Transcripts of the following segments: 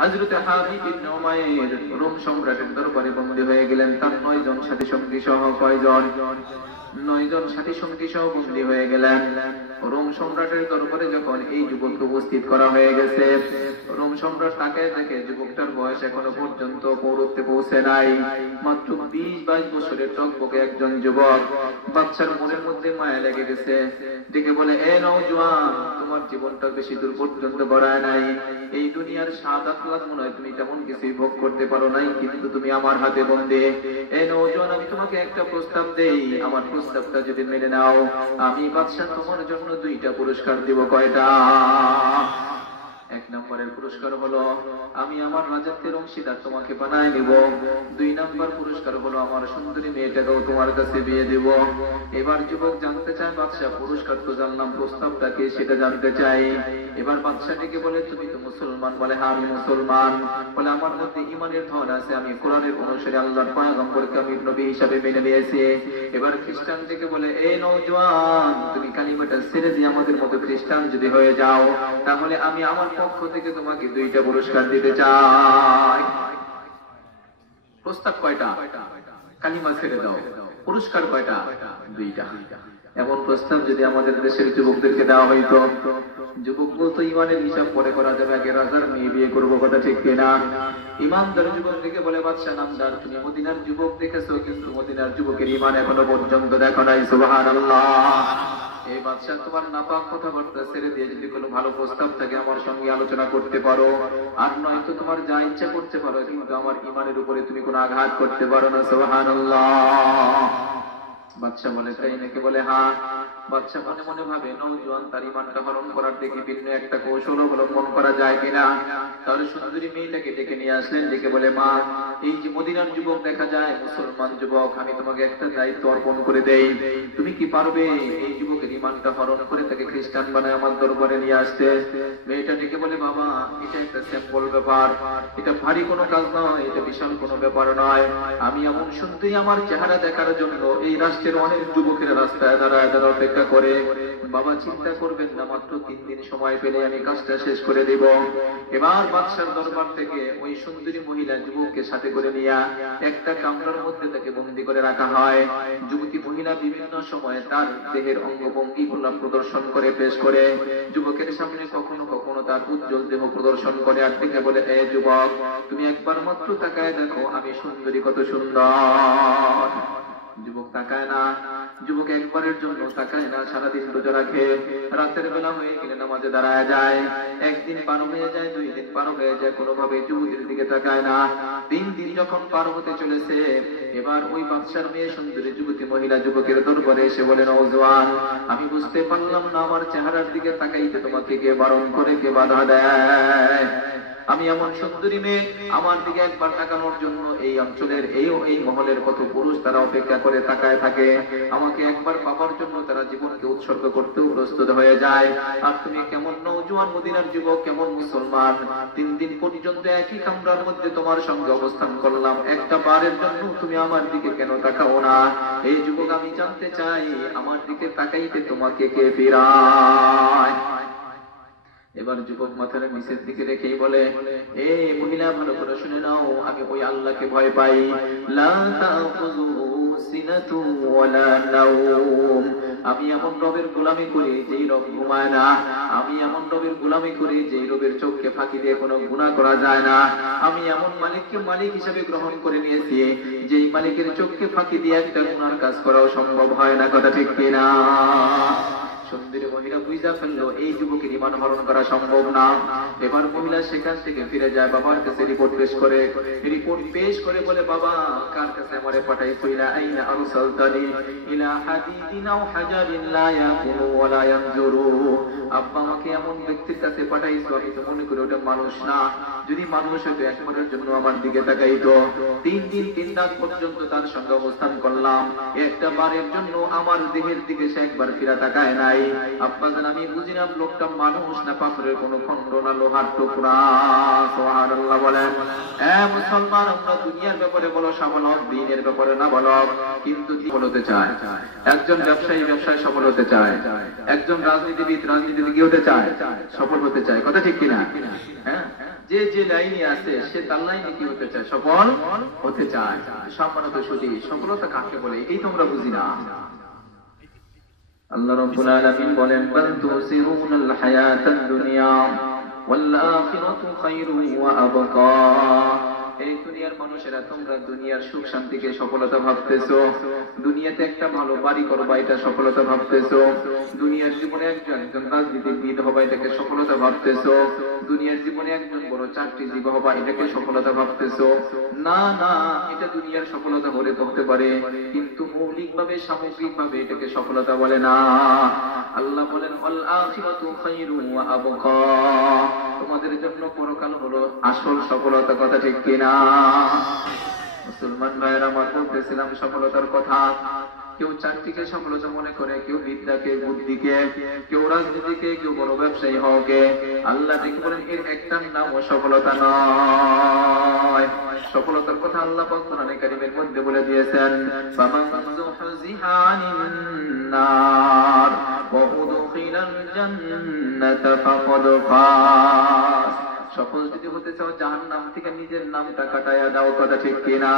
হযরত হাবিব ইবনে Umair Rome সম্রাটের দরবারে বন্দী হয়ে গেলেন। তার 9 জন সাথী সঙ্গী সহ কয়জন? 9 জন সাথী সঙ্গী সহ বন্দী হয়ে গেলেন। রোম সম্রাটের দরবারে যখন এই যুবককে উপস্থিত করা হয়ে গেছে, রোম সম্রাট তাকে দেখে যুবকটার বয়স এখনো পর্যন্ত পৌরত্বে পৌঁছে নাই, মাত্র 20-22 বছরের টকবকে একজন যুবক। বাচ্চার মনের মধ্যে মায়া লেগে গেছে, ডেকে বলে, এ নওজোয়ান, তোমার জীবনটা বেশি দূর পর্যন্ত গড়ায় নাই। এই দুনিয়ার সাদাত লাখ মনে হয় তুমি তেমন কিছুই ভোগ করতে পারো নাই, কিন্তু তুমি আমার হাতে বন্দী। এ নওজোয়ান, আমি তোমাকে একটা প্রস্তাব দেই, আমার প্রস্তাবটা যদি মেনে নাও, আমি বাদশা তোমার জন্য 2টা পুরস্কার দিব। কয়টা? 1 নম্বরের পুরস্কার হলো আমি আমার রাজত্বের অংশীদার তোমাকে বানায় নিব। 2 নম্বর পুরস্কার হলো আমার সুন্দরী মেয়েটাকেও তোমার কাছে বিয়ে দেব। এবার যুবক জানতে চায়, বাদশা পুরস্কার তো জানলাম, প্রস্তাবটা কি সেটা জানতে চাই। এবার বাদশাটিকে বলে, তুমি তো মুসলমান? বলে, হ্যাঁ আমি মুসলমান। বলে, আমার মধ্যে ঈমানের ধন আছে, আমি কোরআনের অনুসারে আল্লাহর পয়গম্বরকে আমি নবী হিসাবে মেনে নিয়েছি। এবার খ্রিস্টান থেকে বলে, এই নওজোয়ান, তুমি কালিমাটা ছেড়ে দিয়ে আমাদের মতো খ্রিস্টান যদি হয়ে যাও, তাহলে আমি আমার পক্ষ থেকে তোমাকে 2টা পুরস্কার দিতে চাই। প্রস্তাব কয়টা? কালিমা ছেড়ে দাও। পুরস্কার কয়টা? 2টা। এমন প্রস্তাব যদি আমাদের দেশের যুবকদেরকে দেওয়া হইতো, যুবক বলতো, ইমানের হিসাব পরে করা যাবে, আগে রাজার মেয়ে বিয়ে করবো। কথা ঠিক কিনা? ইমানদার যুবক থেকে বলে, বাদশা নামদার, তুমি মদিনার যুবক দেখেছো, কিন্তু মদিনার যুবকের ইমান এখনো পর্যন্ত দেখো নাই। সুবহানাল্লাহ। এই বাদশা তোমার নাপাক কথাবার্তা ছেড়ে দিয়ে যদি কোনো ভালো প্রস্তাব থাকে আমার সঙ্গে আলোচনা করতে পারো, আর নয়তো তোমার যা ইচ্ছা করতে পারো, কিন্তু আমার ইমানের উপরে তুমি কোনো আঘাত করতে পারো না। সুবহানাল্লাহ। বাদশা বলে, তাই নাকি? বলে, হ্যাঁ। বাদশা মনে মনে ভাবে, নওজোয়ান তার ইমানটা হরণ করার দেখি ভিন্ন একটা কৌশল অবলম্বন করা যায় কিনা। তাহলে সুন্দরী মেয়েটাকে ডেকে নিয়ে আসলেন, ডেকে বলে, মা, এই যে মদিনার যুবক দেখা যায় মুসলমান যুবক, আমি তোমাকে একটা দায়িত্ব অর্পণ করে দেই, তুমি কি পারবে এই যুবকের ইমানটা হরণ করে তাকে খ্রিস্টান বানায় আমার দরবারে নিয়ে আসতে? মেয়েটা ডেকে বলে, বাবা, এটা একটা সিম্পল ব্যাপার, এটা ভারী কোনো কাজ নয়, এটা বিশাল কোনো ব্যাপার নয়। আমি এমন সুন্দরী আমার চেহারা দেখার জন্য এই রাষ্ট্রের অনেক যুবকের রাস্তায় দাঁড়ায় অপেক্ষা করে। বাবা, চিন্তা করবেন না, মাত্র 3 দিন সময় পেলে আমি কাজটা শেষ করে দেব। এবার বাদশার দরবার থেকে ওই সুন্দরী মহিলা যুবককে সাথে করে নিয়ে একটা কামরার মধ্যে তাকে বন্দী করে রাখা হয়। যুবতী মহিলা বিভিন্ন সময়ে তার দেহের অঙ্গভঙ্গি গুলো প্রদর্শন করে পেশ করে যুবকের সামনে, কখনো কখনো তার উজ্জ্বল দেহ প্রদর্শন করে, আর থেকে বলে, এ যুবক, তুমি একবার মাত্র তাকায় দেখো আমি সুন্দরী কত সুন্দর। যুবক তাকায় না, যুবক একবারের জন্য তাকায় না, সারাদিন রোজা রাখে, রাতের বেলা হয়ে গেলে নামাজে দাঁড়ায় যায়। 1 দিন পার হয়ে যায়, 2 দিন পার হয়ে যায়, কোনোভাবে যুবতীর দিকে তাকায় না। 3 দিন যখন পার হতে চলেছে, এবার ওই বাদশার মেয়ে সুন্দরী যুবতী মহিলা যুবকের দরবারে এসে বলে, নওজোয়ান, আমি বুঝতে পারলাম না আমার চেহারার দিকে তাকাইতে তোমাকে কে বারণ করে, কে বাধা দেয়? আমি এমন সুন্দরী মেয়ে, আমার দিকে একবার তাকানোর জন্য এই অঞ্চলের এই মহলের কত পুরুষ তারা অপেক্ষা করে তাকায় থাকে, আমাকে একবার পাবার জন্য তারা জীবনকে উৎসর্গ করতেও প্রস্তুত হয়ে যায়। আর তুমি কেমন নওজোয়ান মদিনার যুবক, কেমন মুসলমান, 3 দিন পর্যন্ত একই কামরার মধ্যে তোমার সঙ্গে অবস্থান করলাম, একটা বারের জন্য তুমি আমার দিকে কেন তাকাও না? এই যুবক, আমি জানতে চাই আমার দিকে তাকাইতে তোমাকে কে ফিরায়? এবার যুবক মাথার নিচের দিকে রেখেই বলে, এ মহিলা, ভালো করে শুনে নাও, আমি ওই আল্লাহকে ভয় পাই। লা তাখুযুহু সিনাতুন ওয়ালা নাওম। আমি এমন রবের গোলামি করি যেই রব ঘুমায় না, আমি এমন রবের গোলামি করি যেই রবের চোখকে ফাঁকি দিয়ে কোনো গুনাহ করা যায় না, আমি এমন মালিককে মালিক হিসেবে গ্রহণ করে নিয়েছি যেই মালিকের চোখকে ফাঁকি দিয়ে একটা গুনার কাজ করাও সম্ভব হয় না। কথা ঠিক কিনা? সুন্দরী মহিলা বুঝা ফেললো এই যুবকের ঈমান হরণ করা সম্ভব না। এবার মহিলা সেখান থেকে ফিরে যায়, বাবার কাছে রিপোর্ট পেশ করে বলে, বাবা, কার কাছে আমারে পাঠাইছো? ইলা আইনা আরসালতানি? ইলা হাদিদিন আও হাজারিন লা ইয়াকুলু ওয়া লা ইয়ানজুরু। আব্বা, আমাকে এমন ব্যক্তির কাছে পাঠাইছো, আমি তো মনে করি ওটা মানুষ না, যদি মানুষ হতো একবারের জন্য আমার দিকে তাকাইতো। 3 দিন 3 রাত পর্যন্ত তার সঙ্গে অবস্থান করলাম, একটা বারের জন্য আমার দেহের দিকে সে একবার ফিরা তাকায় নাই। আব্বা জান, আমি বুঝি না লোকটা মানুষ না পাথরের কোন খন্ড না লোহার টুকরা। সুবহানাল্লাহ বলেন। মুসলমান, আমরা দুনিয়ার ব্যাপারে বলো সফল, দ্বীনের ব্যাপারে না বলো, কিন্তু সফল হতে চায়। একজন ব্যবসায়ী ব্যবসায় সফল হতে চায়, একজন রাজনীতিবিদ রাজনীতিতে কি হতে চায়? সফল হতে চায়। কথা ঠিক কিনা? হ্যাঁ, যে যে লাইনে আছে সে তার লাইনে কি হতে চায়, সফল হতে চায়। সম্মানিত সুধী, সফলতা কাকে বলে এটাই তোমরা বুঝি না। আল্লাহ রাব্বুল আলামিন বলেন, বাল তুসিরুনাল হায়াতাদ দুনিয়া ওয়াল আখিরাতু খায়রুন ওয়া আবকা। এই দুনিয়ার মানুষেরা তোমরা দুনিয়ার সুখ শান্তিকে সফলতা ভাবতেছো, দুনিয়াতে একটা ভালো বাড়ি করবা এটা সফলতা ভাবতেছো, দুনিয়ার জীবনে একজন রাজনীতিবিদ হবা এটাকে সফলতা ভাবতেছো, দুনিয়ার জীবনে একজন বড় চাকরিজীবী হবা এটাকে সফলতা ভাবতেছো। না না, এটা দুনিয়ার সফলতা হলে হতে পারে, কিন্তু মৌলিকভাবে সামগ্রিকভাবে এটাকে সফলতা বলে না। আল্লাহ বলেন, ওয়াল আখিরাতু খায়রুন ওয়া আবকা। তোমাদের জন্য পরকাল হলো আসল সফলতা। কথা ঠিক কিনা? মুসলমান ভাইয়েরা, আমার বলতেছিলাম সফলতার কথা। কেউ চাকরিকে সফলতা মনে করে, কেউ বিদ্যাকে, বুদ্ধিকে, কেউ রাজনীতিকে, কেউ বড় ব্যবসায়ী হওয়াকে। আল্লাহ দেখে বলেন এর একটার নাম সফলতা নয়। সফলতার কথা আল্লাহ পাক কোরআনে কারীমের মধ্যে বলে দিয়েছেন, ফামান যুহজিহা আনিন নার ওয়া উদখিলাল জান্নাতা ফাকাদ ফাজ। সফল যদি হতে চাও জাহান্নাম থেকে নিজের নামটা কাটায়া দাও। কথা ঠিক কিনা?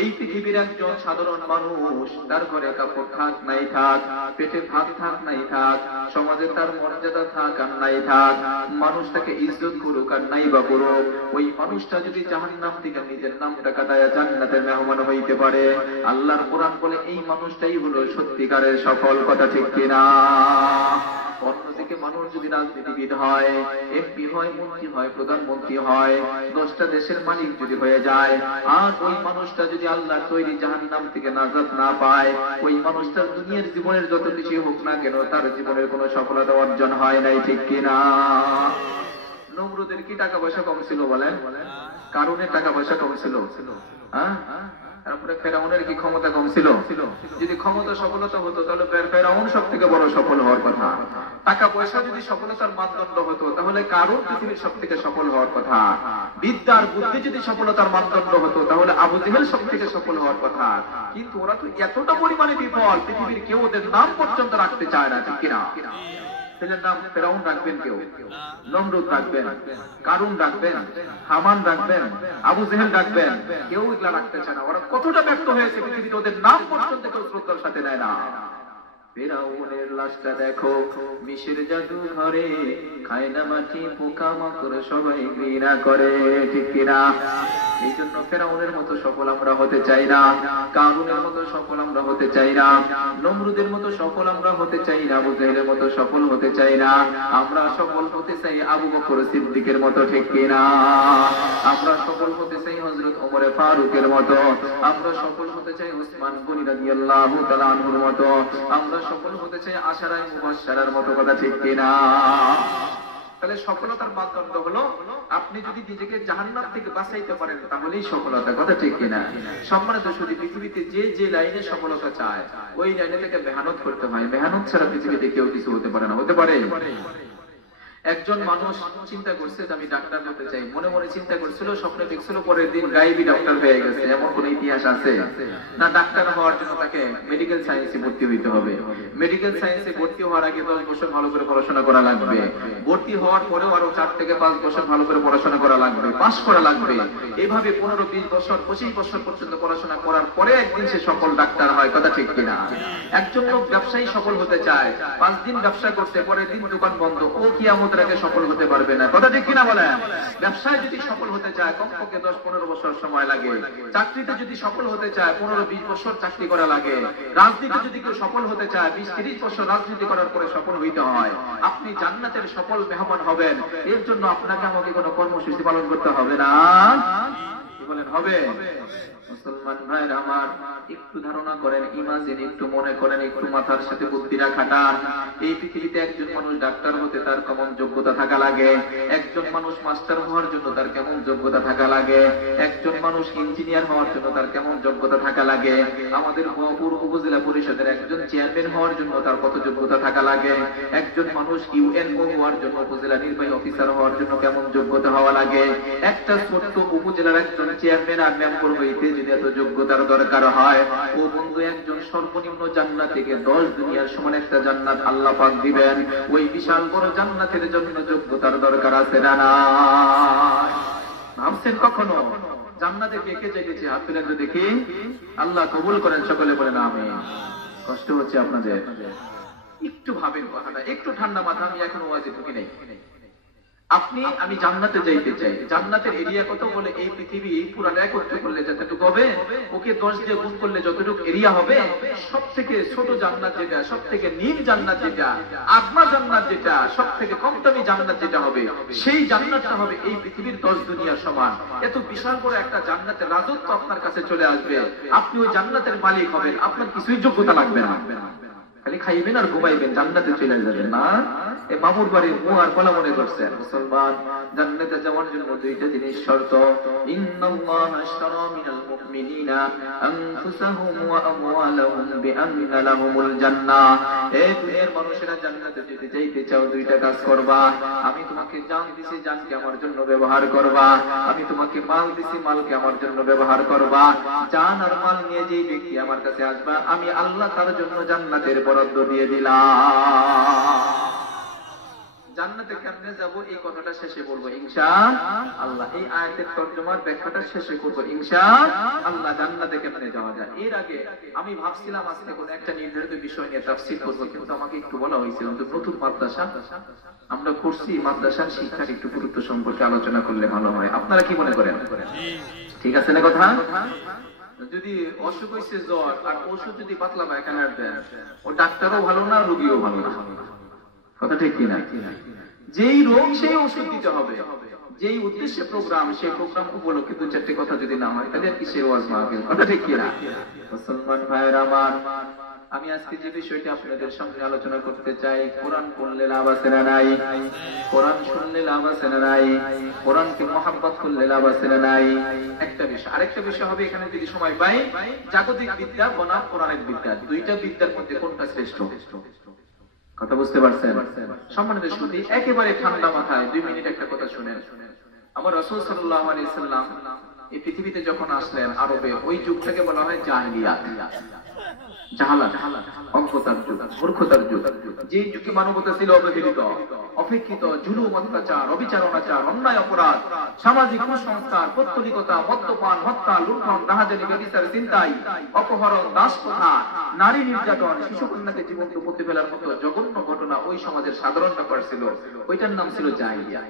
এই পৃথিবীর একজন সাধারণ মানুষ, তার ঘরে কাপড় থাক নাই থাক, পেটে ভাত থাক নাই থাক, সমাজে তার মর্যাদা থাক আর নাই থাক, মানুষ তাকে ইজ্জত করুক আর নাই বা করুক, ওই মানুষটা যদি জাহান্নাম থেকে নিজের নামটা কাটায়া জান্নাতের মেহমান হইতে পারে, আল্লাহর কোরআন বলে এই মানুষটাই হলো সত্যিকারের সফল। কথা ঠিক কিনা? অন্যদিকে মানুষ যদি রাজনীতিবিদ হয়, এমপি হয়, মন্ত্রী হয়, প্রধানমন্ত্রী হয়, 10টা দেশের মালিক যদি হয়ে যায়, আর ওই মানুষটা যদি আল্লাহর তৈরি জাহান্নাম থেকে নাজাত না পায়, ওই মানুষটার দুনিয়ার জীবনের যত কিছু হোক না কেন তার জীবনের কোনো সফলতা অর্জন হয় নাই। ঠিক কিনা? নমরুদের কি টাকা পয়সা কম ছিল বলেন? কারণে টাকা পয়সা কম ছিল? হ্যাঁ। তারপরে ফেরাউনের কি ক্ষমতা কম ছিল? যদি ক্ষমতা সফলতা হতো তাহলে ফেরাউন সব থেকে বড় সফল হওয়ার কথা। টাকা পয়সা যদি সফলতার মানদণ্ড হতো তাহলে কারণ পৃথিবীর সব থেকে সফল হওয়ার কথা। বিদ্যার বুদ্ধি যদি সফলতার মানদণ্ড হতো তাহলে আবু জেহেল সব থেকে সফল হওয়ার কথা। কিন্তু ওরা তো এতটা পরিমাণে বিফল, পৃথিবীর কেউ ওদের নাম পর্যন্ত রাখতে চায় না। ঠিক কিনা? ছেলের নাম ফেরাউন রাখবেন কেউ, নমরুদ রাখবেন, কারুন রাখবেন, হামান রাখবেন, আবু জেহেল রাখবেন, কেউ এগুলা রাখতে চায় না। ওরা কতটা ব্যক্ত হয়েছে পৃথিবীতে, ওদের নাম পর্যন্ত কেউ শ্রদ্ধার সাথে নেয় না। ফেরাউনের লাশটা দেখো মিশরের জাদুঘরে, খায় না মাটি, পোকামাকড় সবাই ঘৃণা করে। ঠিক কিনা? এই জন্য ফেরাউনের মতো সফল আমরা হতে চাই না, কারুনের মতো সফল আমরা হতে চাই না, নমরুদের মতো সফল আমরা হতে চাই না, আবু জেহেলের মতো সফল হতে চাই না। আমরা সফল হতে চাই আবু বকর সিদ্দিকের মতো। ঠিক কিনা? আমরা সফল হতে চাই হযরত ওমর ফারুকের মতো, আমরা সফল হতে চাই উসমান গনি রাদিয়াল্লাহু তাআলা আনহুর মতো, আমরা সফল হতে চাই আশারায়ে মুবাশশারার মতো। কথা ঠিক কিনা? তাহলে সফলতার মানদণ্ড হলো আপনি যদি নিজেকে জাহান্নাম থেকে বাঁচাইতে পারেন তাহলেই সফলতা। কথা ঠিক কিনা? সম্মানিত সুধী, পৃথিবীতে যে যে লাইনে সফলতা চায় ওই লাইনে থেকে মেহনত করতে হয়। মেহনত ছাড়া পৃথিবীতে কেউ কিছু হতে পারে না। হতে পারে? একজন মানুষ চিন্তা করছে যে আমি ডাক্তার হতে চাই, মনে মনে চিন্তা করছিল, স্বপ্নে দেখছিল, পরের দিন গায়েবী ডাক্তার হয়ে গেছে। এমন কোন ইতিহাস আছে? না। ডাক্তার হওয়ার জন্য তাকে মেডিকেল সায়েন্সে ভর্তি হইতে হবে। মেডিকেল সায়েন্সে ভর্তি হওয়ার আগে 10 বছর ভালো করে পড়াশোনা করা লাগবে। ভর্তি হওয়ার পরেও আরো 4 থেকে 5 বছর ভালো করে পড়াশোনা করা লাগবে, পাস করা লাগবে। এইভাবে 15-20 বছর 25 বছর পর্যন্ত পড়াশোনা করার পরে একদিন সে সফল ডাক্তার হয়। কথা ঠিক কিনা? একজন লোক ব্যবসায়ী সফল হতে চায়, 5 দিন ব্যবসা করতে, পরের দিন দোকান বন্ধ, ও কিয়ামত রাতে সফল হতে পারবে না। কথা ঠিক কিনা বলেন? ব্যবসায় যদি সফল হতে চায় কমপক্ষে 10-15 বছর সময় লাগে। চাকরিতে যদি সফল হতে চায় 15-20 বছর চাকরি করা লাগে। রাজনীতি যদি কেউ সফল হতে চায় 20-30 বছর রাজনীতি করার পরে সফল হইতে হয়। আপনি জান্নাতের সফল মেহমান হবেন, এর জন্য আপনাকে আমাকে কোনো কর্মসূচি পালন করতে হবে না। কি বলেন? হবে? মুসলমান ভাইরা আমার, একটু ধারণা করেন, ইমাজিন, একটু মনে করেন, একটু মাথার সাথে বুদ্ধিটা খাটান। এই পৃথিবীতে একজন মানুষ ডাক্তার হতে তার কেমন যোগ্যতা থাকা লাগে, একজন মানুষ মাস্টার হওয়ার জন্য তার কেমন যোগ্যতা থাকা লাগে, একজন মানুষ ইঞ্জিনিয়ার হওয়ার জন্য তার কেমন যোগ্যতা থাকা লাগে, আমাদের বোয়াপুর উপজেলা পরিষদের একজন চেয়ারম্যান হওয়ার জন্য তার কত যোগ্যতা থাকা লাগে, একজন মানুষ ইউএনও হওয়ার জন্য, উপজেলা নির্বাহী অফিসার হওয়ার জন্য কেমন যোগ্যতা হওয়া লাগে, একটা ছোট্ট উপজেলার একজন চেয়ারম্যান আর মেম্বার হইতে যদি এত যোগ্যতার দরকার হয় হয়, ও বন্ধু একজন সর্বনিম্ন জান্নাত থেকে 10 দুনিয়ার সমান একটা জান্নাত আল্লাহ পাক দিবেন। ওই বিশাল বড় জান্নাতের জন্য যোগ্যতার দরকার আছে না নাই? ভাবছেন কখনো জান্নাতে কে কে চাইতেছে? হাত তুলে তো দেখি। আল্লাহ কবুল করেন, সকলে বলেন আমিন। কষ্ট হচ্ছে আপনাদের? একটু ভাবেন কথাটা, একটু ঠান্ডা মাথা। আমি এখন ওয়াজে ঢুকি নাই। আমি জান্নাতে যাইতে চাই। জান্নাতের এরিয়া কত বলে? এই পৃথিবী পুরাটা একত্র করলে যতটুকু হবে, ওকে 10 দিয়ে গুণ করলে যতটুকু এরিয়া হবে, সব থেকে ছোট জান্নাত যেটা, সব থেকে নিম জান্নাত যেটা, আদমা জান্নাত যেটা, সব থেকে কম দামি জান্নাত যেটা হবে, সেই জান্নাতটা হবে এই পৃথিবীর 10 দুনিয়ার সমান। এত বিশাল বড় একটা জান্নাতের রাজত্ব আপনার কাছে চলে আসবে। আপনি ওই জান্নাতের মালিক হবেন, আপনার কিছুই যোগ্যতা লাগবে না, খালি খাইবেন আর ঘুমাইবেন, জান্নাতে চলে যাবেন না। এই মামুর বাড়ির মুয়ার কলা মনে করছেন মুসলমান, জান্নাতে যাওয়ার জন্য দুইটা জিনিস শর্ত। ইন্নাল্লাহা আশতারা মিনাল মুমিনিনা আনফুসাহুম ওয়া আমওয়ালাহুম বিআন্না লাহুমুল জান্নাহ। এই দুনিয়ার মানুষেরা জান্নাতে যেতে চাইতে চাও, দুইটা কাজ করবা। আমি তোমাকে জান দিছি, জানকে আমার জন্য ব্যবহার করবা। আমি তোমাকে মাল দিছি, মালকে আমার জন্য ব্যবহার করবা। জান আর মাল নিয়ে যেই ব্যক্তি আমার কাছে আসবা, আমি আল্লাহ তার জন্য জান্নাতের বরাদ্দ দিয়ে দিলাম। জান্নাতে কেমনে যাব এই কথাটা শেষে বলবো ইনশাআল্লাহ। এই আয়াতের তরজমার ব্যাখ্যাটা শেষে করব ইনশাআল্লাহ। জান্নাতে কেমনে যাওয়া যায়, এর আগে আমি ভাবছিলাম আজকে কোন একটা নির্ধারিত বিষয় নিয়ে তাফসীর করব, কিন্তু আমাকে একটু বলা হয়েছিল যে নতুন মাদ্রাসা আমরা করছি, মাদ্রাসার শিক্ষার একটু গুরুত্ব সম্পর্কে আলোচনা করলে ভালো হয়। আপনারা কি মনে করেন? ঠিক আছে না কথা? যদি অসুখ হয়েছে জ্বর, আর ওষুধ যদি পাতলা পায়খানার দেন, ও ডাক্তারও ভালো না, রোগীও ভালো না। কথা ঠিক কিনা? যেই রোগ সেই ওষুধ দিতে হবে, যেই উদ্দেশ্যে প্রোগ্রাম সেই প্রোগ্রাম উপলক্ষে 2-4টি কথা যদি না হয় তাহলে কিসের ওয়াজ মাহফিল? কথা ঠিক কিনা? মুসলমান ভাইয়েরা আমার, আমি আজকে যে বিষয়টি আপনাদের সামনে আলোচনা করতে চাই, কোরআন পড়লে লাভ আছে না নাই? কোরআন শুনলে লাভ আছে না নাই? কোরআনকে মহব্বত করলে লাভ আছে না নাই? একটা বিষয়। আরেকটা বিষয় হবে এখানে যদি সময় পাই, জাগতিক বিদ্যা বনাম কোরআনের বিদ্যা, দুইটা বিদ্যার মধ্যে কোনটা শ্রেষ্ঠ? কথা বুঝতে পারছেন? সম্মানিত সুধী, একেবারে ঠান্ডা মাথায় 2 মিনিট একটা কথা শুনেন। আমার রাসূল সাল্লাল্লাহু আলাইহি সাল্লাম এই পৃথিবীতে যখন আসলেন, আরবে ওই যুগটাকে বলা হয় জাহিলিয়াত, জাহালাত, অজ্ঞতার যুগ, মূর্খতার যুগ। যে যুগে মানবতা ছিল অবহেলিত, অপেক্ষিত, জুলুম, অত্যাচার, অবিচার, অনাচার, অন্যায়, অপরাধ, সামাজিক কুসংস্কার, পৌত্তলিকতা, মদ্যপান, হত্যা, লুণ্ঠন, রাহাজানি, ব্যভিচার, ছিনতাই, অপহরণ, দাসপ্রথা, নারী নির্যাতন, শিশুকন্যাকে জীবন্ত পুঁতে ফেলার মতো জঘন্য ঘটনা ওই সমাজের সাধারণ ব্যাপার ছিল। ওইটার নাম ছিল জাহিলিয়া।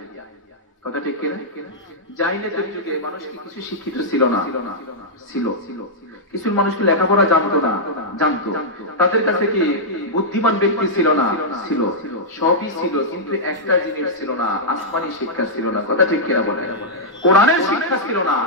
কথা ঠিক কিনা? জাহিলিয়াতের যুগে মানুষ কি কিছু শিক্ষিত ছিল না? ছিল। কিছু মানুষ কি লেখাপড়া জানতো না? জানতো। তাদের কাছে কি বুদ্ধিমান ব্যক্তি ছিল না? ছিল। সবই ছিল, কিন্তু একটা জিনিস ছিল না, আসমানি শিক্ষা ছিল না। কথা ঠিক কিনা বলে? কোরআনের শিক্ষা ছিল না।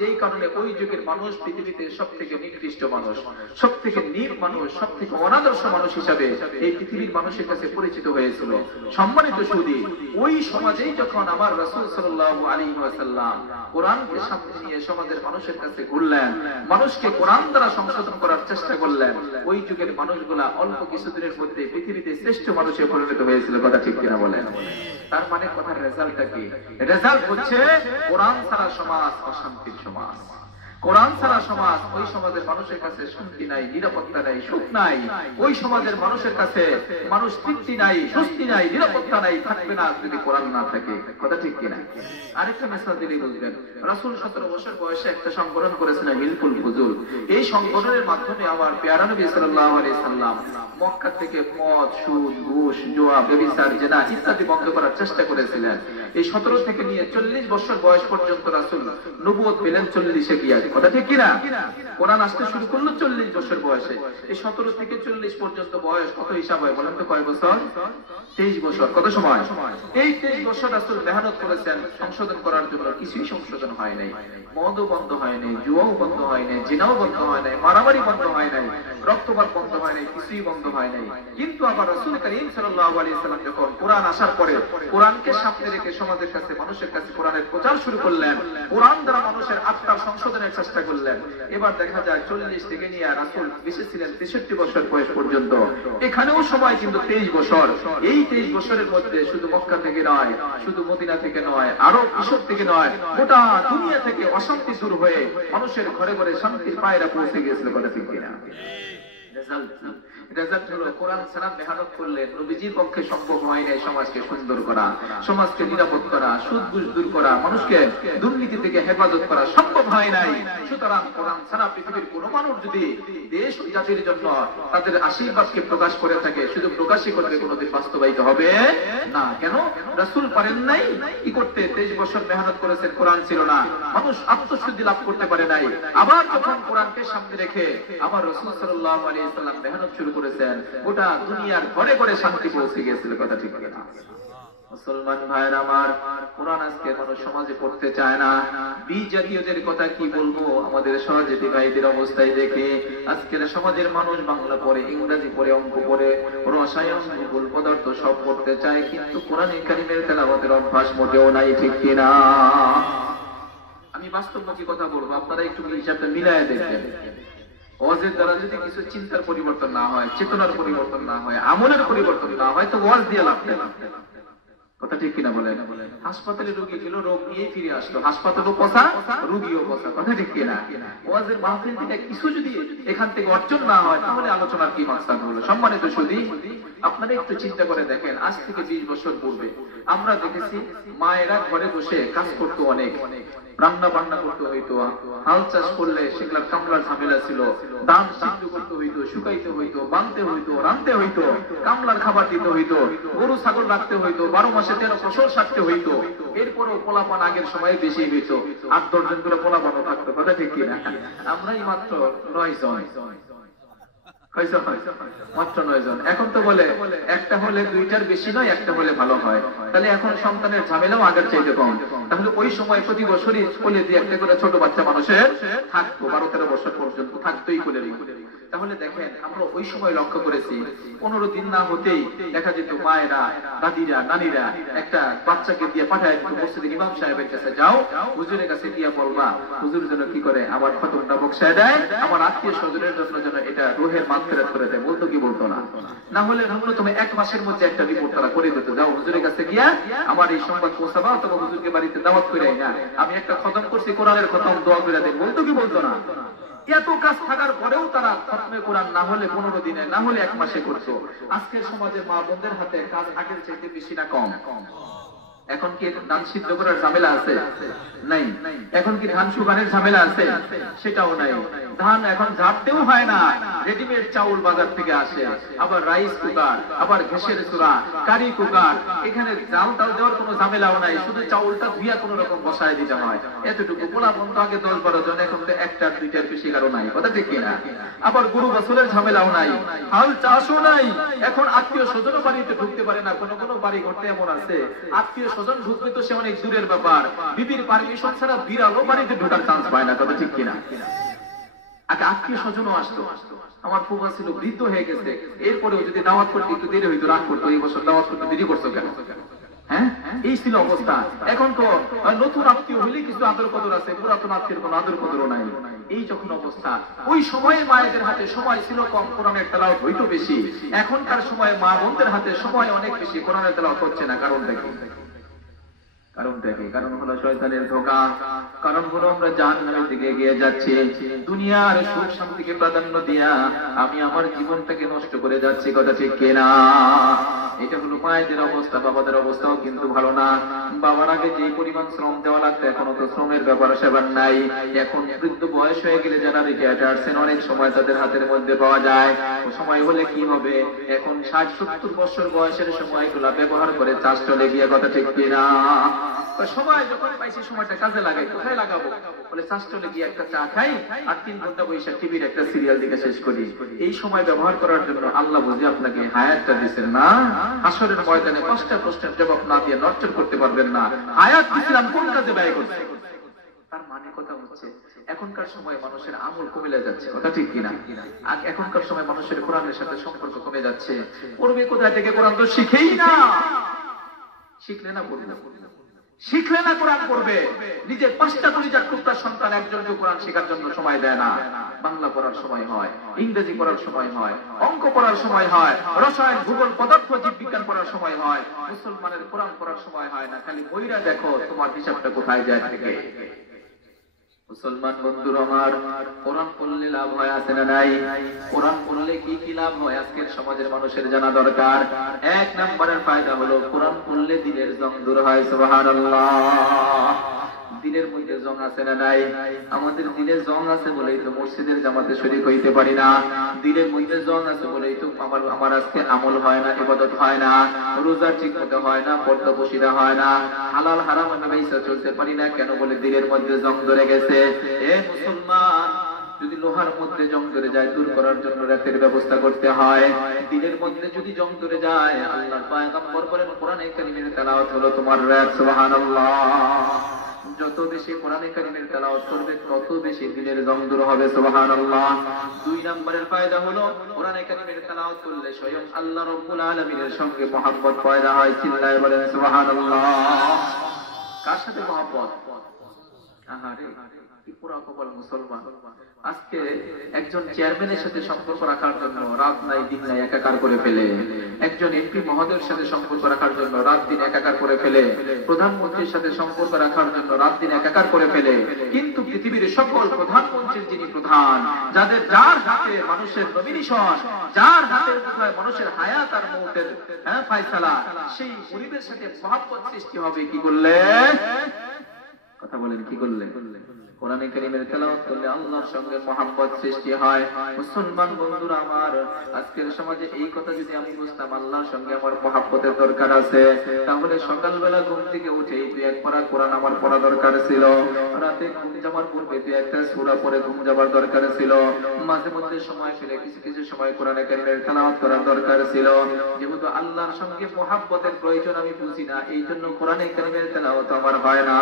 যেই কারণে ওই যুগের মানুষ পৃথিবীতে সব থেকে নিকৃষ্ট মানুষ, সব থেকে নীচ মানুষ, সব থেকে অনাদর্শ মানুষ হিসাবে এই পৃথিবীর মানুষের কাছে পরিচিত হয়েছিল। সম্মানিত সুধী, ওই সমাজেই যখন আমার রাসূল সাল্লাল্লাহু আলাইহি ওয়াসাল্লাম কোরআনকে সামনে নিয়ে সমাজের মানুষের কাছে ঘুরলেন, মানুষকে কোরআন দ্বারা সংশোধন করার চেষ্টা করলেন, ওই যুগের মানুষগুলা অল্প কিছুদিনের মধ্যে পৃথিবীতে শ্রেষ্ঠ মানুষে পরিণত হয়েছিল। কথা ঠিক কিনা বলেন? তার মানে কথার রেজাল্টটা কি? রেজাল্ট হচ্ছে কোরআন ছাড়া সমাজ অশান্তির সমাজ। কোরআন ছাড়া সমাজ, ওই সমাজের মানুষের কাছে শান্তি নাই, নিরাপত্তা নাই, সুখ নাই। ওই সমাজের মানুষের কাছে মানুষ তৃপ্তি নাই, স্বস্তি নাই, নিরাপত্তা নাই, থাকবে না যদি কোরআন না থাকে। কথা ঠিক কিনা? আরেকটা মেসেজ দিলেই বুঝবেন। রাসূল 17 বছর বয়সে একটা সংগঠন করেছিলেন, হিলফুল ফুজুল। এই সংগঠনের মাধ্যমে আমার পেয়ারা নবী সাল্লাল্লাহু আলাইহি সাল্লাম মক্কা থেকে মদ, সুদ, ঘুষ, জুয়া, ব্যভিচার, জিনা ইত্যাদি বন্ধ করার চেষ্টা করেছিলেন। এই 17 থেকে নিয়ে 40 বছর বয়স পর্যন্ত রাসূল নবুয়ত পেলেন 40-এ গিয়ে। কথা ঠিক কিনা? কোরআন আসতে শুরু করলো 40 বছর বয়সে। এই 17 থেকে 40 পর্যন্ত বয়স কত হিসাব হয় বলেন তো? কয় বছর? 23 বছর। কত সময়? এই 23 বছর রাসূল মেহনত করেছেন সংশোধন করার জন্য। কিছুই সংশোধন হয় নাই। মদও বন্ধ হয় নাই, জুয়াও বন্ধ হয় নাই, জিনাও বন্ধ হয় নাই, মারামারি বন্ধ হয় নাই, রক্তপাত বন্ধ হয় নাই, কিছুই বন্ধ হয় নাই। কিন্তু আবার রাসূল কারীম সাল্লাল্লাহু আলাইহি সাল্লাম যখন কোরআন আসার পরে কোরআনকে সামনে রেখে সমাজের কাছে, মানুষের কাছে কোরআনের প্রচার শুরু করলেন, কোরআন দ্বারা মানুষের আত্মার সংশোধনের চেষ্টা করলেন। এবার দেখা যায় 40 থেকে নিয়ে রাসূল বেঁচে ছিলেন 63 বছর বয়স পর্যন্ত। এখানেও সময় কিন্তু 23 বছর। এই 23 বছরের মধ্যে শুধু মক্কা থেকে নয়, শুধু মদিনা থেকে নয়, আরো মিশর থেকে নয়, গোটা দুনিয়া থেকে অশান্তি দূর হয়ে মানুষের ঘরে ঘরে শান্তির পায়রা পৌঁছে গিয়েছিল, কথা ঠিক কিনা? রেজাল্ট হলো কোরআন ছাড়া মেহনত করলে নবীজির পক্ষে সম্ভব হয় না সমাজকে সুন্দর করা, সমাজকে নিরাপদ করা, সুদ ঘুষ দূর করা, মানুষকে দুর্নীতি থেকে হেফাজত করা সম্ভব হয় নাই। সুতরাং কোরআন ছাড়া পৃথিবীর কোন মানুষ যদি দেশ ও জাতির জন্য তাদের আশীর্বাদকে প্রকাশ করে থাকে, শুধু প্রকাশই করবে, কোনোদিন বাস্তবায়িত হবে না। কেন? রাসূল পারেন নাই কি করতে? 23 বছর মেহনত করেছেন, কোরআন ছিল না, মানুষ আত্মশুদ্ধি লাভ করতে পারে নাই। আবার যখন কোরআনকে সামনে রেখে আমার রাসূল সাল্লাল্লাহু আলাইহি ওয়াসাল্লাম মেহনত শুরু করেছেন, গোটা দুনিয়ার ঘরে ঘরে শান্তি পৌঁছে গিয়েছিল, কথা ঠিক কিনা? মুসলমান ভাইরা আমার, কোরআন আজকে মানুষ সমাজে পড়তে চায় না। বিজাতীয়দের কথা কি বলবো, আমাদের সহযোগী ভাইদের অবস্থায় দেখে আজকের সমাজের মানুষ বাংলা পড়ে, ইংরেজি পড়ে, অঙ্ক পড়ে, রসায়ন, ভূগোল, পদার্থ সব পড়তে চায়, কিন্তু কোরআন কারীমের তেলাওয়াতের অভ্যাস মোটেও নাই, ঠিক কিনা? আমি বাস্তবমুখী কথা বলবো, আপনারা একটু হিসাবটা মিলায় দেখবেন। ওয়াজের দ্বারা যদি কিছু চিন্তার পরিবর্তন না হয়, চেতনার পরিবর্তন না হয়, আমলের পরিবর্তন না হয়, তো ওয়াজ দিয়ে লাভ নেই, কথা ঠিক কিনা বলেন? হাসপাতালে রোগী ছিল, রোগ নিয়ে ফিরে আসলো, হাসপাতালও পচা, রোগীও পচা, কথা ঠিক কিনা? ওয়াজের মাহফিল থেকে কিছু যদি এখান থেকে অর্জন না হয়, তাহলে আলোচনার কি মাকসাদ হলো? সম্মানিত সুধী, আপনারা একটু চিন্তা করে দেখেন, আজ থেকে 20 বছর পূর্বে আমরা দেখেছি মায়েরা ঘরে বসে কাজ করতো, অনেক রান্না বান্না করতে হইতো, হাল চাষ করলে সেগুলা কামলার ঝামেলা ছিল, ধান সিদ্ধ করতে হইতো, শুকাইতে হইতো, বানতে হইতো, রানতে হইতো, কামলার খাবার দিতে হইতো, গরু ছাগল রাখতে হইতো, 12 মাসে 13 ফসল সারতে হইতো। এরপরও পোলাপান আগের সময় বেশি হইতো, 8-10 জন করে পোলাপানও থাকতো, কথা ঠিক কিনা? আমরাই মাত্র 9 জন, মাত্র 9 জন। এখন তো বলে একটা হলে 2টার বেশি নয়, একটা হলে ভালো হয়। তাহলে এখন সন্তানের ঝামেলাও আগের চাইতে কম। তাহলে ওই সময় প্রতি বছরই কোলে দিয়ে একটা করে ছোট বাচ্চা মানুষের থাকতো, 12-13 বছর পর্যন্ত থাকতোই কোলে। তাহলে দেখেন, আমরা ওই সময় লক্ষ্য করেছি 15 দিন না হতেই দেখা যেত মায়েরা, দাদিরা, নানিরা একটা বাচ্চাকে দিয়ে পাঠায় মসজিদে ইমাম সাহেবের কাছে, যাও হুজুরের কাছে গিয়া বলবা হুজুর যেন কি করে আমার খতমটা বকশায় দেয়, আমার আত্মীয় স্বজনের জন্য যেন এটা রোহের মাগফিরাত করে দেয়। বলতো কি বলতো না? না হলে ন্যূনতম 1 মাসের মধ্যে একটা রিপোর্ট তারা করে দিত, যাও হুজুরের কাছে গিয়া আমার এই সংবাদ পৌঁছাবা, অথবা হুজুরকে বাড়িতে দাওয়াত করে না, আমি একটা খতম করছি, কোরআনের খতম, দোয়া করে দেয়। বলতো কি বলতো না? এত কাজ থাকার পরেও তারা খতমে কোরআন না হলে 15 দিনে, না হলে 1 মাসে করতো। আজকের সমাজে মা বোনদের হাতে কাজ আগের চাইতে বেশি না কম? এখন কি ধান সিদ্ধ করার ঝামেলা আছে? নাই। এখন কি ধান শুকানোর ঝামেলা আছে? সেটাও নাই। ধান এখন ঝাড়তেও হয় না, রেডিমেড চাউল বাজার থেকে আসে, আবার রাইস কুকার, আবার ঘেঁষের চুলা, কারি কুকার, এখানে জাল টাল দেওয়ার কোনো ঝামেলাও নাই, শুধু চাউলটা ধুইয়া কোন রকম বসায় দিতে হয়, এতটুকু। পোলা বন্ধ আগে 10-12 জন, এখন তো 1-2টার বেশি কারো নাই, কথা ঠিক কিনা? আবার গরু বাছুরের ঝামেলাও নাই, হাল চাষও নাই। এখন আত্মীয় স্বজনও বাড়িতে ঢুকতে পারে না, কোন কোন বাড়ি ঘরতে এমন আছে আত্মীয় স্বজন ঢুকবে তো সে অনেক দূরের ব্যাপার, বিবির পারমিশন ছাড়া বিড়ালও বাড়িতে ঢোকার চান্স পায় না, কথা ঠিক কিনা? আগে আত্মীয় স্বজনও আসতো। আমার ফুফা ছিল, বৃদ্ধ হয়ে গেছে, এরপরেও যদি দাওয়াত করতে একটু দেরি হইতো রাগ করতো, এই বছর দাওয়াত করতে দেরি করছো কেন? হ্যাঁ, এই ছিল অবস্থা। এখন তো নতুন আত্মীয় হইলে কিছু আদর কদর আছে, পুরাতন আত্মীয়ের কোনো আদর কদরও নাই। এই যখন অবস্থা, ওই সময়ে মায়েদের হাতে সময় ছিল কম, কোরআনের তেলাওয়াত হইতো বেশি। এখনকার সময়ে মা বোনদের হাতে সময় অনেক বেশি, কোরআনের তেলাওয়াত হচ্ছে না। কারণ দেখি, কারণ হলো শয়তানের ধোঁকা, কারণ হলো আমরা জাহান্নামের দিকে এগিয়ে যাচ্ছি। দুনিয়ার সুখ শান্তিকে প্রাধান্য দিয়া আমি আমার জীবনটাকে নষ্ট করে যাচ্ছি, কথা ঠিক কিনা? এটা হলো মায়েদের অবস্থা। বাবাদের অবস্থাও কিন্তু ভালো না। বাবার আগে যে পরিমাণ শ্রম দেওয়া লাগতো, এখনো তো শ্রমের ব্যাপার সেবার নাই। এখন বৃদ্ধ বয়স হয়ে গেলে যারা রিটায়ার্ড আছেন, অনেক সময় তাদের হাতের মধ্যে পাওয়া যায়। সময় হলে কি হবে, এখন 60-70 বছর বয়সের সময়গুলা ব্যবহার করে চাষ চলে গিয়ে, কথা ঠিক কিনা? সময় যখন পাইছি সময়টা কাজে লাগাই, কোথায় লাগাবো? বলে চাষ চলে গিয়ে একটা চা খাই আর 3 ঘন্টা বৈশাখ টিভির একটা সিরিয়াল দিকে শেষ করি। এই সময় ব্যবহার করার জন্য আল্লাহ বুঝে আপনাকে হায়াতটা দিচ্ছেন না। হাসরের ময়দানে 5টা প্রশ্নের জবাব না দিয়ে নড়চড় করতে পারবেন না। হায়াত দিছিলাম কোন কাজে ব্যয় করছে? তার মানে কথা হচ্ছে এখনকার সময় মানুষের আমল কমে যাচ্ছে, কথা ঠিক কিনা? আর এখনকার সময় মানুষের কোরআনের সাথে সম্পর্ক কমে যাচ্ছে। পড়বে কোথায় থেকে? কোরআন তো শিখেই না। শিখলে না পড়বে না। শিখলে না কোরআন পড়বে। নিজের 5টা কলিজার টুকরা সন্তান একজনকে কোরআন শেখার জন্য সময় দেয় না। বাংলা পড়ার সময় হয়, ইংরেজি পড়ার সময় হয়, অঙ্ক পড়ার সময় হয়, রসায়ন, ভূগোল, পদার্থ, জীববিজ্ঞান পড়ার সময় হয়। মুসলমানের কোরআন পড়ার সময় হয় না। খালি বইরা দেখো তোমার হিসাবটা কোথায় যায় থেকে। মুসলমান বন্ধুর আমার, কোরআন পড়লে লাভ হয় আছে না নাই? কোরআন পড়লে কি কি লাভ হয় আজকের সমাজের মানুষের জানা দরকার। 1 নম্বরের ফায়দা হলো কোরআন পড়লে দিনের জং দূর হয়। সুবহানাল্লাহ। দিনের মধ্যে জং আছে না নাই? আমাদের দিনে জং আছে বলেই তো মসজিদের জামাতে শরীক হইতে পারি না। দিনের মধ্যে জং আছে বলেই তো আমার আজকে আমল হয় না, ইবাদত হয় না, রোজা ঠিক মতো হয় না, পর্দা বসিরা হয় না, হালাল হারাম আমি পয়সা চলতে পারি না। কেন বলে দিনের মধ্যে জং ধরে গেছে। এ মুসলমান, যদি লোহার মধ্যে জং ধরে যায় দূর করার জন্য রাতের ব্যবস্থা করতে হয়। দিনের মধ্যে যদি জং ধরে যায়, আল্লাহর পয়গম্বর বলেন কোরআনে কারীমের তেলাওয়াত হলো তোমার রাত। সুবহানাল্লাহ। যত বেশি কোরআনে কারীমের তেলাওয়াত করবে তত বেশি দিনের জং দূর হবে। সুবহানাল্লাহ। 2 নম্বরের ফায়দা হলো কোরআনে কারীমের তেলাওয়াত করলে স্বয়ং আল্লাহ রাব্বুল আলামিনের সঙ্গে মহব্বত পয়দা হয়। চিল্লায়ে বলেন সুবহানাল্লাহ। কার সাথে মহব্বত? আহারে কি পুরা কপাল মুসলমান। আজকে একজন চেয়ারম্যানের সাথে সম্পর্ক রাখার জন্য রাত নাই দিন নাই একাকার করে ফেলে, একজন এমপি মহোদয়ের সাথে সম্পর্ক রাখার জন্য রাত দিন একাকার করে ফেলে, প্রধানমন্ত্রীর সাথে সম্পর্ক রাখার জন্য রাত দিন একাকার করে ফেলে। কিন্তু পৃথিবীর সকল প্রধানমন্ত্রীর যিনি প্রধান, যার হাতে মানুষের নমিনেশন, যার হাতের কোথায় মানুষের হায়াত আর মৌতের ফয়সালা, সেই পরিবেশের সাথে মহব্বত সৃষ্টি হবে কি করলে? কথা বলেন কি করলে? কোরআনে কারীমের তেলাওয়াত করলে আল্লাহর সঙ্গে মহব্বত সৃষ্টি হয়। মুসলমান বন্ধুরা আমার, আজকের সমাজে এই কথা যদি আমি বুঝতাম আল্লাহর সঙ্গে আমার মহব্বতের দরকার আছে, তাহলে সকালবেলা ঘুম থেকে উঠেই 2-1 পারা কোরআন আমার পড়া দরকার ছিল, রাতে ঘুম যাবার পূর্বে 2-1টা সূরা পড়ে ঘুম যাবার দরকার ছিল, মাঝে মধ্যে সময় পেলে কিছু কিছু সময় কোরআনে কারীমের তেলাওয়াত করার দরকার ছিল। যেহেতু আল্লাহর সঙ্গে মহব্বতের প্রয়োজন আমি বুঝি না, এই জন্য কোরআনে কারীমের তেলাওয়াত আমার হয় না।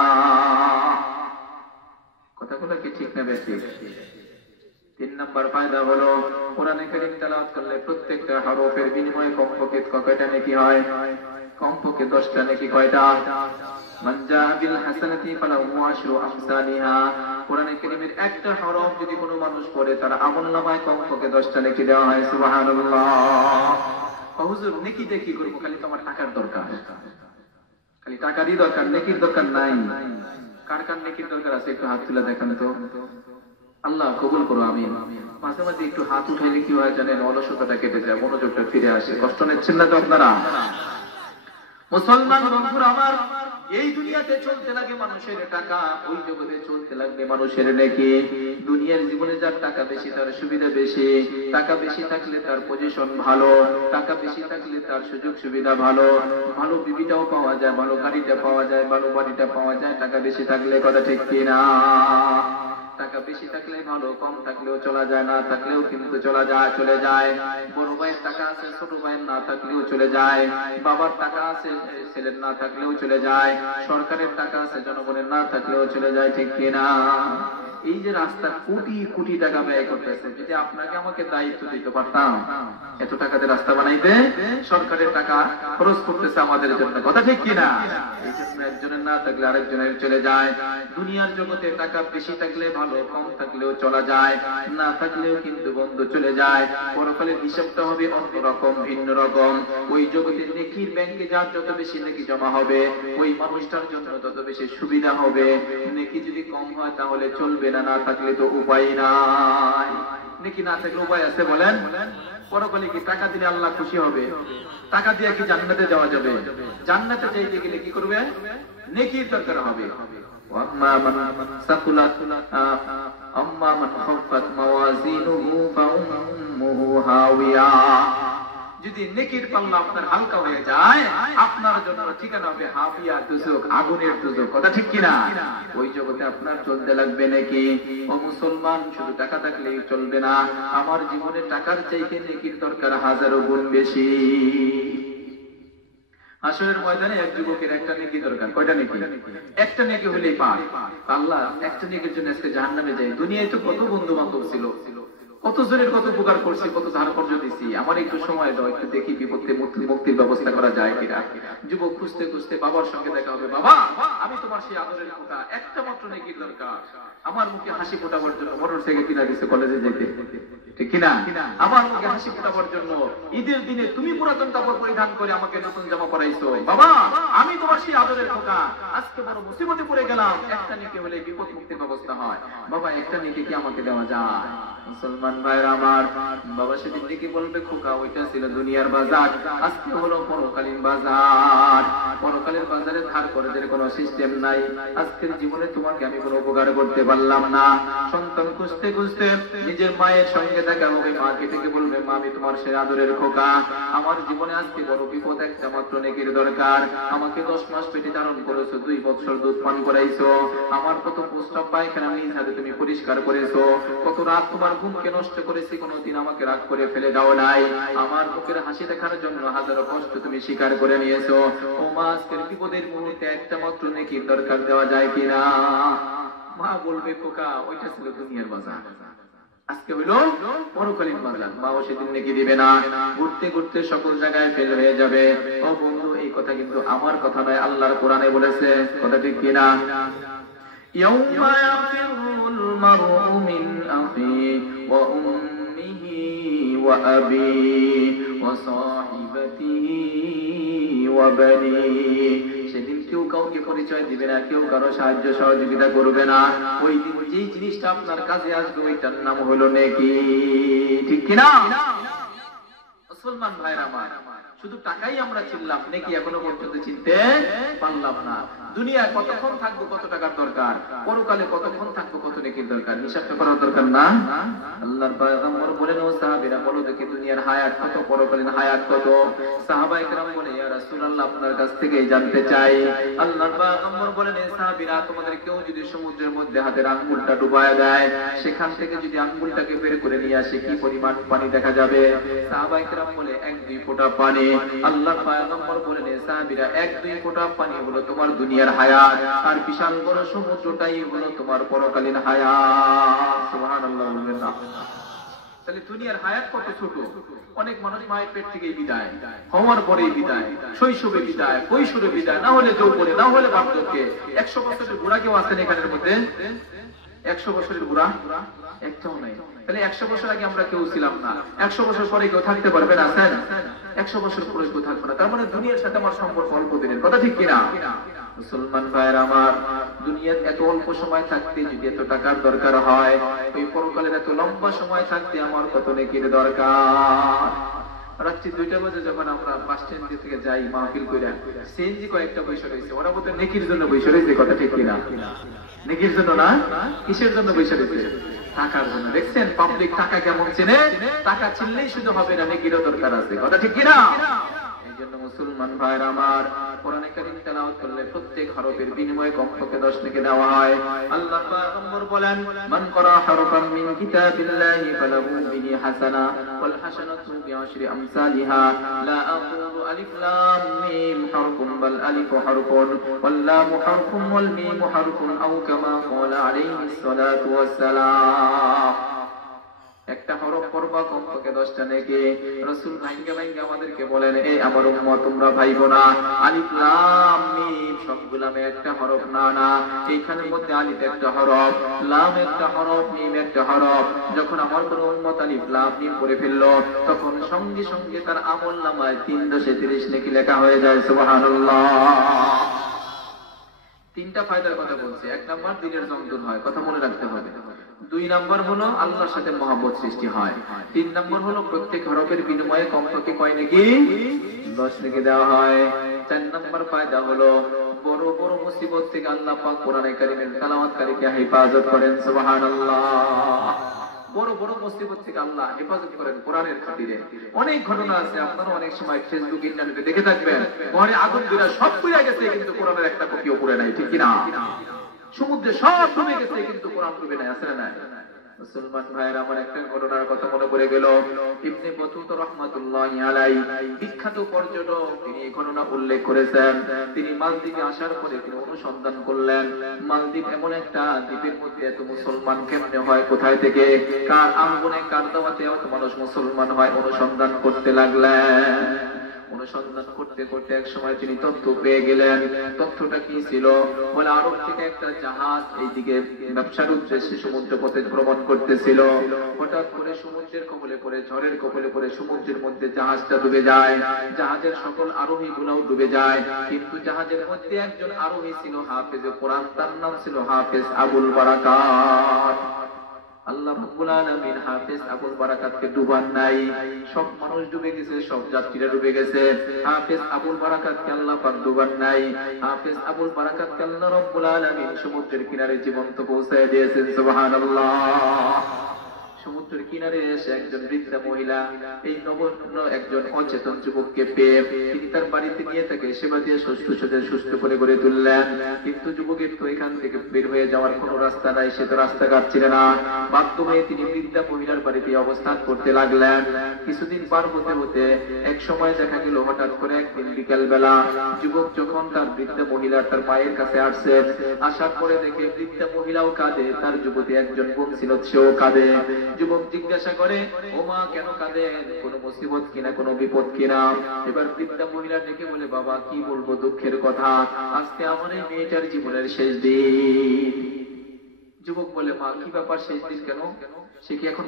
কথাগুলো কি ঠিক না বেশি? 3 নম্বর ফায়দা হলো কোরআনে কারীম তেলাওয়াত করলে প্রত্যেকটা হরফের বিনিময়ে কমপক্ষে কয়টা নেকি হয়? কমপক্ষে 10টা নেকি। কয়টা? মান জা বিল হাসানাতি ফালাহু আশরু আমসালিহা। কোরআনে কারীমের একটা হরফ যদি কোনো মানুষ পড়ে তার আমলনামায় কমপক্ষে 10টা নেকি দেওয়া হয়। সুবহানাল্লাহ। হুজুর নেকি দিয়ে কি করব? খালি তো আমার টাকার দরকার, খালি টাকারই দরকার, নেকির দরকার নাই। কার কার নেকির দরকার আছে একটু হাত তুলে দেখান তো। আল্লাহ কবুল করো। আমিন। মাঝে মাঝে একটু হাত উঠাইলে কি হয় জানেন? অলসতাটা কেটে যায়, মনোযোগটা ফিরে আসে। কষ্ট নিচ্ছেন না তো আপনারা? মুসলমান বন্ধুরা আমার, এই দুনিয়াতে চলতে লাগে মানুষের টাকা, ওই জগতে চলতে লাগবে মানুষের নেকি। দুনিয়ার জীবনে যার টাকা বেশি তার সুবিধা বেশি, টাকা বেশি থাকলে তার পজিশন ভালো, টাকা বেশি থাকলে তার সুযোগ সুবিধা ভালো, ভালো বিবিটাও পাওয়া যায়, ভালো গাড়িটা পাওয়া যায়, ভালো বাড়িটা পাওয়া যায় টাকা বেশি থাকলে। কথা ঠিক কিনা? টাকা বেশি থাকলে ভালো, কম থাকলেও চলা যায়, না থাকলেও কিন্তু চলে যায়। বড় ভাইয়ের টাকা আছে, ছোট ভাইয়ের না থাকলেও চলে যায়। বাবার টাকা আছে, ছেলের না থাকলেও চলে যায়। সরকারের টাকা আছে, জনগণের না থাকলেও চলে যায়। ঠিক কিনা? এই যে রাস্তা কোটি কোটি টাকা ব্যয় করতেছে, যদি আপনাকে আমাকে দায়িত্ব দিতে পারতাম এত টাকাতে রাস্তা বানাইতে, সরকারের টাকা খরচ করতেছে আমাদের জন্য। কথা ঠিক কিনা? এই জন্য একজনের না থাকলে আরেকজনের চলে যায়। দুনিয়ার জগতে টাকা বেশি থাকলে ভালো, কম থাকলেও চলা যায়, না থাকলেও কিন্তু বন্ধ চলে যায়। পরকালের হিসাবটা হবে অন্যরকম, ভিন্ন রকম। ওই জগতে নেকির ব্যাংকে যার যত বেশি নেকি জমা হবে, ওই মানুষটার জন্য তত বেশি সুবিধা হবে। নেকি যদি কম হয় তাহলে চলবে না, না থাকলে তো উপায় নাই। নেকি না থাকলে উপায় আছে বলেন? পরকালে কি টাকা দিলে আল্লাহ খুশি হবে? টাকা দিয়ে কি জান্নাতে যাওয়া যাবে? জান্নাতে যাইতে গেলে কি করবে? নেকির দরকার হবে। আম্মা মান খাফফাত মাওয়াজিনুহু ফাউম্মুহু হাওিয়া। যদি নেকির পাল্লা আপনার হালকা হয়ে যায়, আপনার জন্য ঠিকানা হবে হাবিয়া, দুজক, আগুনের দুজক। কথা ঠিক কিনা? ওই জগতে আপনার চলতে লাগবে নাকি? ও মুসলমান, শুধু টাকা থাকলেই চলবে না, আমার জীবনে টাকার চাইতে নেকির দরকার হাজারো গুণ বেশি। হাসরের ময়দানে এক যুবকের একটা নেকি দরকার। কয়টা নেকি? একটা নেকি হলেই পার। আল্লাহ একটা নেকির জন্য আজকে জাহান্নামে যায়। দুনিয়ায় তো কত বন্ধু বান্ধব ছিল, কতজনের কত উপকার করছি, কত ধার কর্য দিছি, আমার একটু সময় দাও, একটু দেখি বিপদে মুক্তির ব্যবস্থা করা যায় কিনা। যুবক খুঁজতে খুঁজতে বাবার সঙ্গে দেখা হবে, বাবা আমি তোমার সেই আদরের ফোঁটা, একটা মাত্র নেকির দরকার, আমার মুখে হাসি ফোটাবার জন্য মোটর সাইকেল কিনা দিচ্ছে কলেজে যেতে, ঠিক কিনা? আমার মুখে হাসি ফোটাবার জন্য ঈদের দিনে তুমি পুরাতন কাপড় পরিধান করে আমাকে নতুন জামা পরাইছো, বাবা আমি তোমার সেই আদরের ফোঁটা, আজকে বড় মুসিবতে পড়ে গেলাম, একটা নেকি হলে বিপদ মুক্তির ব্যবস্থা হয়, বাবা একটা নেকি কি আমাকে দেওয়া যায়? মুসলমান ভাইরা আমার, বাবা সেদিন দেখি বলবে, খোকা ওইটা ছিল দুনিয়ার বাজার, আজকে হলো পরকালীন বাজার। পরকালের বাজারে ধার করার কোনো সিস্টেম নাই। আজকের জীবনে তোমাকে আমি কোনো উপকার করতে পারলাম না। সন্তান খুঁজতে খুঁজতে নিজের মায়ের সঙ্গে দেখা হবে, মাকে থেকে বলবে, মা আমি তোমার সে আদরের খোকা, আমার জীবনে আজকে বড় বিপদ, একটা মাত্র নেকির দরকার, আমাকে 10 মাস পেটে ধারণ করেছো, 2 বছর দুধ পান করাইছো, আমার কত প্রস্রাব পায়খানা নিজ হাতে তুমি পরিষ্কার করেছো, কত রাত তোমার ঘুমকে নষ্ট করেছি, কোনোদিন আমাকে রাগ করে ফেলে দাও নাই, আমার মুখের হাসি দেখার জন্য হাজারো কষ্ট তুমি স্বীকার করে নিয়েছো, ও মা আজকের বিপদের মুহূর্তে একটা মাত্র নেকির দরকার দেওয়া যায় কিনা? মা বলবে, খোকা ওইটা ছিল দুনিয়ার বাজার, আজকে হইল পরকালীন বাজার, মাও সেদিন নেকি দিবে না, ঘুরতে ঘুরতে সকল জায়গায় ফেল হয়ে যাবে। ও বন্ধু, এই কথা কিন্তু আমার কথা নয়, আল্লাহর কোরআনে বলেছে, কথা ঠিক কিনা? ইয়াউমা ইয়াফিরুল মারউ মিন আখিহি ওয়া উম্মিহি ওয়া আবিহি ওয়া সাহিবাতিহি ওয়া বানিহি। সেদিন কেউ কাউকে পরিচয় দিবে না, কেউ কারো সাহায্য সহযোগিতা করবে না। ওই দিন যেই জিনিসটা আপনার কাজে আসবে ওইটার নাম হলো নেকি, ঠিক কিনা? মুসলমান ভাইরা আমার, শুধু টাকাই আমরা চিনলাম, নেকি এখনো পর্যন্ত চিনতে পারলাম না। দুনিয়ায় কতক্ষণ থাকবো, কত টাকার দরকার, পরকালে কতক্ষণ থাকবো, কত নেকির দরকার, হিসাবটা করার দরকার না? আল্লাহর পয়গম্বর বলেন, ও সাহাবীরা বলো দেখি দুনিয়ার হায়াত কত, পরকালীন হায়াত কত? সাহাবায়ে কেরাম বলে, ইয়া রাসূলুল্লাহ আপনার কাছ থেকেই জানতে চাই। আল্লাহর পয়গম্বর বলেন, এ সাহাবীরা তোমাদের কেউ যদি সমুদ্রের মধ্যে হাতের আঙ্গুলটা ডুবায় দেয়, সেখান থেকে যদি আঙ্গুলটাকে বের করে নিয়ে আসে কি পরিমাণ পানি দেখা যাবে? সাহাবায়ে কেরাম বলে 1-2 ফোঁটা পানি। আল্লাহর পয়গম্বর বলেন, এ সাহাবীরা 1-2 ফোঁটা পানি হলো তোমার দুনিয়ার হায়াত, আর বিশাল বড় সমুদ্রটাই হলো তোমার পরকালীন হায়াত। সুবহানাল্লাহ বলবেন না? তাহলে দুনিয়ার হায়াত কত ছোট। অনেক মানুষ মায়ের পেট থেকেই বিদায়, হওয়ার পরেই বিদায়, শৈশবে বিদায়, কৈশোরে বিদায়, না হলে যৌবনে, না হলে বার্ধক্যে। 100 বছরের বুড়া কেউ আছেন এখানের মধ্যে? 100 বছরের বুড়া একটাও নাই। তাহলে 100 বছর আগে আমরা কেউ ছিলাম না, 100 বছর পরে কেউ থাকতে পারবে না? স্যার 100 বছর পরে কেউ থাকবে না, তার মানে দুনিয়ার সাথে আমার সম্পর্ক অল্প দিনের, কথা ঠিক কিনা? মুসলমান ভাইরা আমার, দুনিয়ার এত অল্প সময় থাকতে যদি এত টাকার দরকার হয়, ওই পরকালের এত লম্বা সময় থাকতে আমার কত নেকির দরকার। রাত্রি 2টা বাজে যখন আমরা বাস স্ট্যান্ড থেকে যাই মাহফিল কইরা, সিএনজি কয়েকটা বসে রয়েছে, ওরা বলতে নেকির জন্য বসে রয়েছে, কথা ঠিক কিনা? নেকির জন্য না, কিসের জন্য বসে রয়েছে? টাকার জন্য। দেখছেন পাবলিক টাকা কেমন চেনে? টাকা চিনলেই শুধু হবে না, নেকিরও দরকার আছে, কথা ঠিক কিনা? এই জন্য মুসলমান ভাইরা আমার, কোরআনে কারীম তেলাওয়াত করলে প্রত্যেক হরফের বিনিময়ে কমপক্ষে 10 নেকি দেওয়া হয়। আল্লাহ পয়গম্বর বলেন, মান করা হরফান মিন কিতাবিল্লাহি ফালাহু বিহি হাসানা ওয়াল হাসানাতু বিআশরি আমসালিহা লা আকুলু আলিফ লাম মিম হারফুন বাল আলিফু হারফুন ওয়াল লামু হারফুন ওয়াল মিমু হারফুন আও কামা ক্বালা আলাইহিস সালাতু ওয়াস সালাম। একটা হরফ পড়বা কমপক্ষে 10টা নেকি। রাসূল ভাঙ্গে ভাঙ্গে আমাদেরকে বলেন, এই আমার উম্মত তোমরা ভাইবো না, আলিফ লাম মিম সবগুলামে একটা হরফ না, না এইখানের মধ্যে আলিফ একটা হরফ, লাম একটা হরফ, মিম একটা হরফ। যখন আমার কোন উম্মত আলিফ লাম মিম পড়ে ফেললো, তখন সঙ্গে সঙ্গে তার আমলনামায় 330 নেকি লেখা হয়ে যায়। সুবহানাল্লাহ। 3টা ফায়দার কথা বলছে। 1 নাম্বার দিনের জমজম হয়, কথা মনে রাখতে হবে। 2 নাম্বার হলো আল্লাহর সাথে মহব্বত সৃষ্টি হয়। 3 নাম্বার হলো প্রত্যেক হরফের বিনিময়ে কমপক্ষে কয় নেকি? 10 নেকি দেওয়া হয়। 4 নাম্বার ফায়দা হলো বড় বড় মুসিবত থেকে আল্লাহ পাক কোরআনে কারীমের তেলাওয়াতকারীকে হেফাজত করেন। সুবহানাল্লাহ। বড় বড় মুসিবত থেকে আল্লাহ হেফাজত করেন কোরআনের খাতিরে। অনেক ঘটনা আছে, আপনারা অনেক সময় ফেসবুক ইন্টারনেটে দেখে থাকবেন, ঘরে আগুন ধরে সব পুড়ে গেছে কিন্তু কোরআনের একটা কপিও পুড়ে নাই, ঠিক কিনা? সমুদ্রে সব ডুবে গেছে কিন্তু কোরআন ডুবে নাই, আছে না? মুসলমান ভাইয়ের আমার একটা ঘটনার কথা মনে পড়ে গেল। ইবনে বতুতা রাহমাতুল্লাহি আলাইহি বিখ্যাত পর্যটক, তিনি এই ঘটনা উল্লেখ করেছেন। তিনি মালদ্বীপে আসার পরে তিনি অনুসন্ধান করলেন মালদ্বীপ এমন একটা দ্বীপের মধ্যে এত মুসলমান কেমনে হয়, কোথায় থেকে, কার আঙ্গনে কার দাওয়াতে এত মানুষ মুসলমান হয়, অনুসন্ধান করতে লাগলেন। অনুসন্ধান করতে করতে এক সময় তিনি তথ্য পেয়ে গেলেন। তথ্যটা কি ছিল? বলে আরব থেকে একটা জাহাজ এইদিকে ব্যবসার উদ্দেশ্যে সমুদ্র পথে ভ্রমণ করতেছিল। হঠাৎ করে সমুদ্রের কবলে পড়ে, ঝড়ের কবলে পড়ে সমুদ্রের মধ্যে জাহাজটা ডুবে যায়। জাহাজের সকল আরোহী গুলাও ডুবে যায়, কিন্তু জাহাজের মধ্যে একজন আরোহী ছিল হাফেজে কোরআন, তার নাম ছিল হাফেজ আবুল বারাকাত। আল্লাহ রাব্বুল আলামিন হাফেজ আবুল বারাকাতকে ডুবান নাই। সব মানুষ ডুবে গেছে, সব যাত্রীরা ডুবে গেছে, হাফেজ আবুল বারাকাতকে আল্লাহ পাক ডুবান নাই। হাফেজ আবুল বারাকাতকে আল্লাহ রাব্বুল আলামিন সমুদ্রের কিনারে জীবন্ত পৌঁছায় দিয়েছেন। সুবহানাল্লাহ। সমুদ্রের কিনারে এসে একজন বৃদ্ধা মহিলা এই নবন্ন একজন অচেতন যুবককে পেয়ে তিনি তার বাড়িতে নিয়ে তাকে সেবা দিয়ে সুস্থ করে গড়ে তুললেন। কিন্তু যুবকের তো এখান থেকে বের হয়ে যাওয়ার কোনো রাস্তা নাই, সে তো রাস্তা কাটছিল না। বাধ্য হয়ে তিনি বৃদ্ধা মহিলার বাড়িতে অবস্থান করতে লাগলেন। কিছুদিন পার হতে হতে এক সময় দেখা গেল হঠাৎ করে একদিন বিকেল বেলা যুবক যখন তার বৃদ্ধা মহিলা তার মায়ের কাছে আসছে, আসার পরে দেখে বৃদ্ধা মহিলাও কাঁদে, তার যুবতী একজন বোন ছিল সেও কাঁদে। যুবক জিজ্ঞাসা করে, ও মা কেন কাঁদেন, কোন মুসিবত কিনা, কোন বিপদ কিনা? এবার বৃদ্ধা মহিলা ডেকে বলে, বাবা কি বলবো দুঃখের কথা, আজকে আমার এই মেয়েটার জীবনের শেষ দিন। যুবক বলে, মা কি ব্যাপার, শেষ দিন কেন? সে কি এখন